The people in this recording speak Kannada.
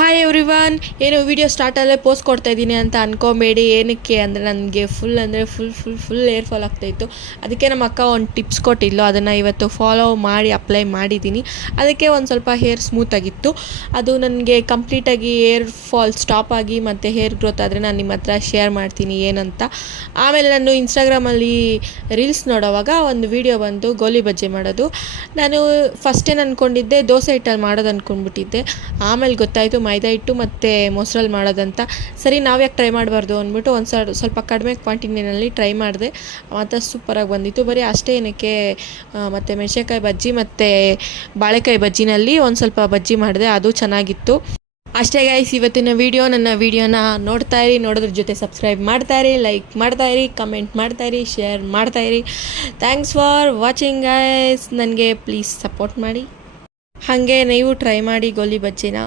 Hi everyone. ಏನು ವಿಡಿಯೋ ಸ್ಟಾರ್ಟಲ್ಲೇ ಪೋಸ್ಟ್ ಕೊಡ್ತಾ ಇದ್ದೀನಿ ಅಂತ ಅಂದ್ಕೊಬೇಡಿ. ಏನಕ್ಕೆ ಅಂದರೆ ನನಗೆ ಫುಲ್ ಏರ್ ಫಾಲ್ ಆಗ್ತಾಯಿತ್ತು. ಅದಕ್ಕೆ ನಮ್ಮ ಅಕ್ಕ ಒಂದು ಟಿಪ್ಸ್ ಕೊಟ್ಟಿದ್ಲು, ಅದನ್ನು ಇವತ್ತು ಫಾಲೋ ಮಾಡಿ ಅಪ್ಲೈ ಮಾಡಿದ್ದೀನಿ. ಅದಕ್ಕೆ ಒಂದು ಸ್ವಲ್ಪ ಹೇರ್ ಸ್ಮೂತಾಗಿತ್ತು. ಅದು ನನಗೆ ಕಂಪ್ಲೀಟಾಗಿ ಏರ್ ಫಾಲ್ ಸ್ಟಾಪ್ ಆಗಿ ಮತ್ತು ಹೇರ್ ಗ್ರೋತ್ ಆದರೆ ನಾನು ನಿಮ್ಮ ಹತ್ರ ಶೇರ್ ಮಾಡ್ತೀನಿ ಏನಂತ. ಆಮೇಲೆ ನಾನು ಇನ್ಸ್ಟಾಗ್ರಾಮಲ್ಲಿ ರೀಲ್ಸ್ ನೋಡೋವಾಗ ಒಂದು ವಿಡಿಯೋ ಬಂದು ಗೋಲಿ ಬಜ್ಜಿ ಮಾಡೋದು. ನಾನು ಫಸ್ಟೇನು ಅಂದ್ಕೊಂಡಿದ್ದೆ ದೋಸೆ ಹಿಟ್ಟಲ್ಲಿ ಮಾಡೋದು ಅಂದ್ಕೊಂಡ್ಬಿಟ್ಟಿದ್ದೆ. ಆಮೇಲೆ ಗೊತ್ತಾಯಿತು ಮೈದಾ ಹಿಟ್ಟು ಮತ್ತು ಮೊಸರಲ್ಲಿ ಮಾಡೋದಂತ. ಸರಿ ನಾವು ಯಾಕೆ ಟ್ರೈ ಮಾಡಬಾರ್ದು ಅಂದ್ಬಿಟ್ಟು ಸ್ವಲ್ಪ ಕಡಿಮೆ ಕ್ವಾಂಟಿಟಿನಲ್ಲಿ ಟ್ರೈ ಮಾಡಿದೆ. ಮತ್ತು ಸೂಪರಾಗಿ ಬಂದಿತ್ತು. ಬರೀ ಅಷ್ಟೇ ಏನಕ್ಕೆ ಮತ್ತು ಮೆಣಸಿನ್ಕಾಯಿ ಬಜ್ಜಿ ಮತ್ತು ಬಾಳೆಕಾಯಿ ಬಜ್ಜಿನಲ್ಲಿ ಒಂದು ಸ್ವಲ್ಪ ಬಜ್ಜಿ ಮಾಡಿದೆ, ಅದು ಚೆನ್ನಾಗಿತ್ತು. ಅಷ್ಟೇ ಗೈಸ್, ಇವತ್ತಿನ ನನ್ನ ವಿಡಿಯೋನ ನೋಡ್ತಾಯಿರಿ. ನೋಡೋದ್ರ ಜೊತೆ ಸಬ್ಸ್ಕ್ರೈಬ್ ಮಾಡ್ತಾಯಿರಿ, ಲೈಕ್ ಮಾಡ್ತಾಯಿರಿ, ಕಮೆಂಟ್ ಮಾಡ್ತಾಯಿರಿ, ಶೇರ್ ಮಾಡ್ತಾಯಿರಿ. Thanks for watching guys. ನನಗೆ ಪ್ಲೀಸ್ ಸಪೋರ್ಟ್ ಮಾಡಿ. ಹಾಗೆ ನೀವು ಟ್ರೈ ಮಾಡಿ ಗೋಲಿ ಬಜ್ಜಿನ.